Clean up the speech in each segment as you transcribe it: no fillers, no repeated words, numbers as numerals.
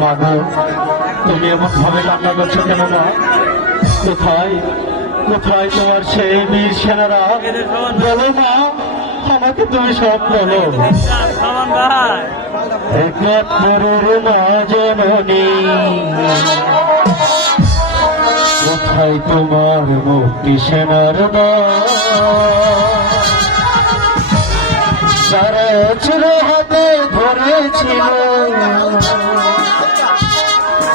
মা গো, তুমি এমন ভাবে কান্না করছো কেন মা? কোথায় কোথায় তোমার সেই বীর সেনারা? বলো মা, আমাকে তুমি সব বলো। একমাত্রের মা জননী, কোথায় তোমার মুক্তি সেনার দল? যারা ছিল হাতে ধরেছিল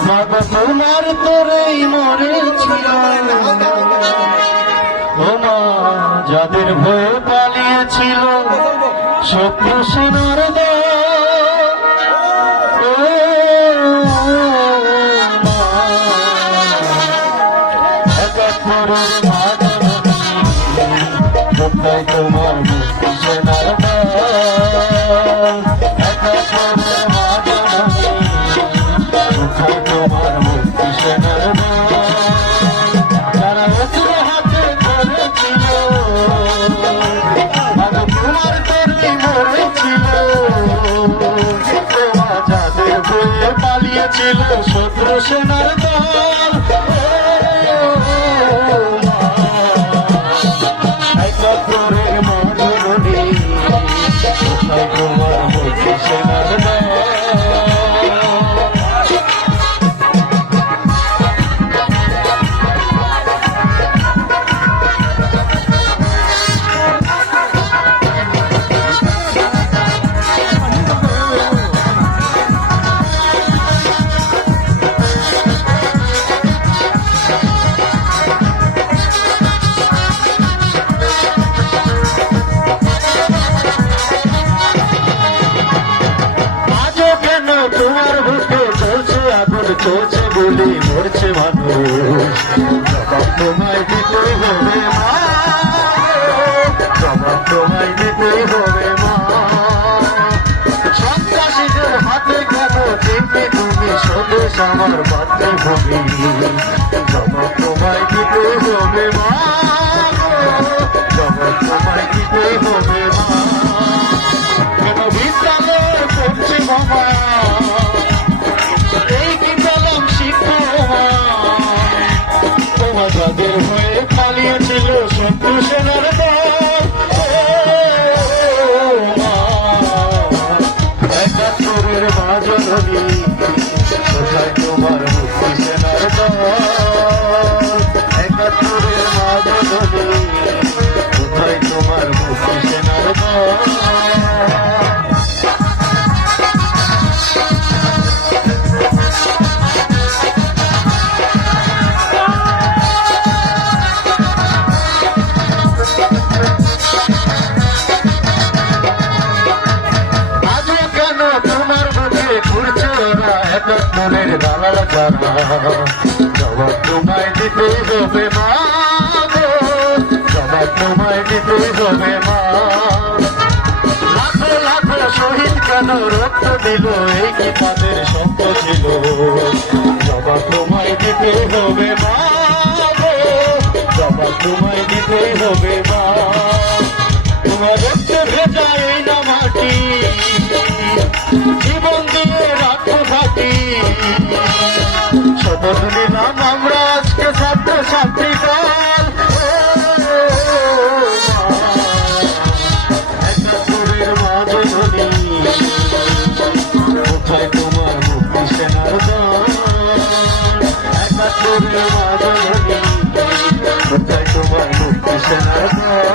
মাগো তোমার তোরেই মরেছিল। ও মা, যাদের ভয়ে পালিয়েছিল শত্রু সেনার দল, একাত্তরের মা জননী, কোথায় তোমার মুক্তি সেনার দল? একাত্তরের মা জননী, কোথায় তোমার মুক্তি সেনার দল? যারা অস্ত্র হাতে ধরেছিল মাগো তোমার তোরেই মরেছিল। তোমার যাদের ভয়ে পালিয়েছিল শত্রু সেনার দল, একাত্তরের মা জননী, কোথায় তোমার মুক্তি সেনার দল? তোমার বুকে চলছে আগুন, চলছে গুলি, মরছে মানুষ। জবাব তোমায় দিতেই হবে মা, জবাব তোমায় দিতেই হবে মা। সন্ত্রাসীদের হাতে কেন দেখবে তুমি স্বদেশ আমার মাতৃভূমি? জবাব তোমায় দিতেই হবে মা, জবাব তোমায় দিতেই হবে মা। কেন বিদ্যালয় করছে বাবা, যাদের হয়ে পালিয়েছিল শত্রু সেনার দল, একাত্তরের মা জননী, কোথায় তোমার মুক্তি সেনার দল? একাত্তরের মা জননী, কোথায় তোমার মুক্তি সেনার দল? একাত্তরের দালাল যারা, জবাব তোমায় দিতেই হবে মা, জবাব তোমায় দিতেই হবে মা। লাখো লাখো শহীদ কেন রক্ত দিল, এই কি তাদের স্বপ্ন ছিল? জবাব তোমায় দিতেই হবে মা, জবাব তোমায় দিতেই হবে মা। তোমার রক্তে ভেজা এই না মাটি, জীবন দিয়ে রাখো ঘাটি। শপথ নিলাম আমরা আজকে ছাত্র ছাত্রী দল, একাত্তরের মা জননী, কোথায় তোমার মুক্তি সেনার দল? একাত্তরের মা জননী, কোথায় তোমার মুক্তি সেনার দল?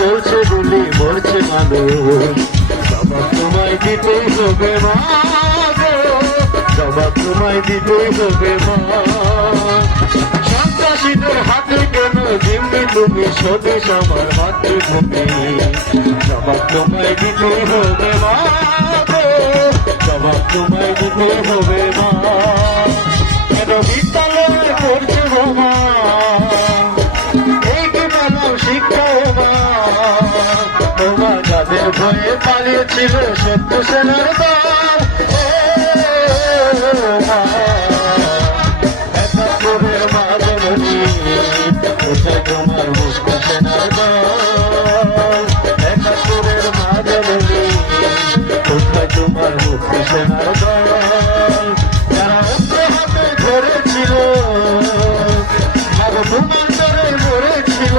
চলছে গুলি, মরছে মানুষ। জবাব তোমায় দিতেই হবে মা, জবাব তোমায় দিতেই হবে মা। সন্ত্রাসীদের হাতে কেন জিম্মি তুমি স্বদেশ আমার মাতৃভূমি? জবাব তোমায় দিতেই হবে মা, জবাব তোমায় দিতেই হবে মা। কেন বিদ্যালয় করছে মা, এই কি পেলাম শিক্ষা মা? তোমার যাদের হয়ে পালিয়েছিল সত্য সেনার দল। একাত্তরের মা জননী কোথায় তোমার মুক্ত সেনার দল। একাত্তরের মা জননী কোথায় তোমার মুক্ত সেনার দল। যারা অস্ত্র হাতে ধরেছিল তোমার মরেছিল,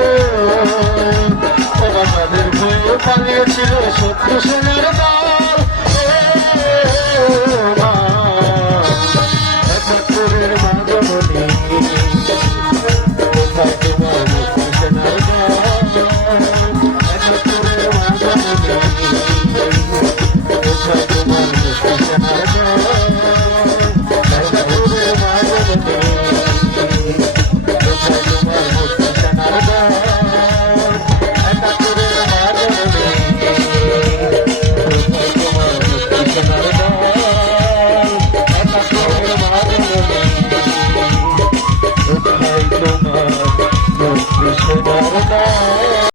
তাদের ভয়ে পালিয়েছিল সত্য সেনার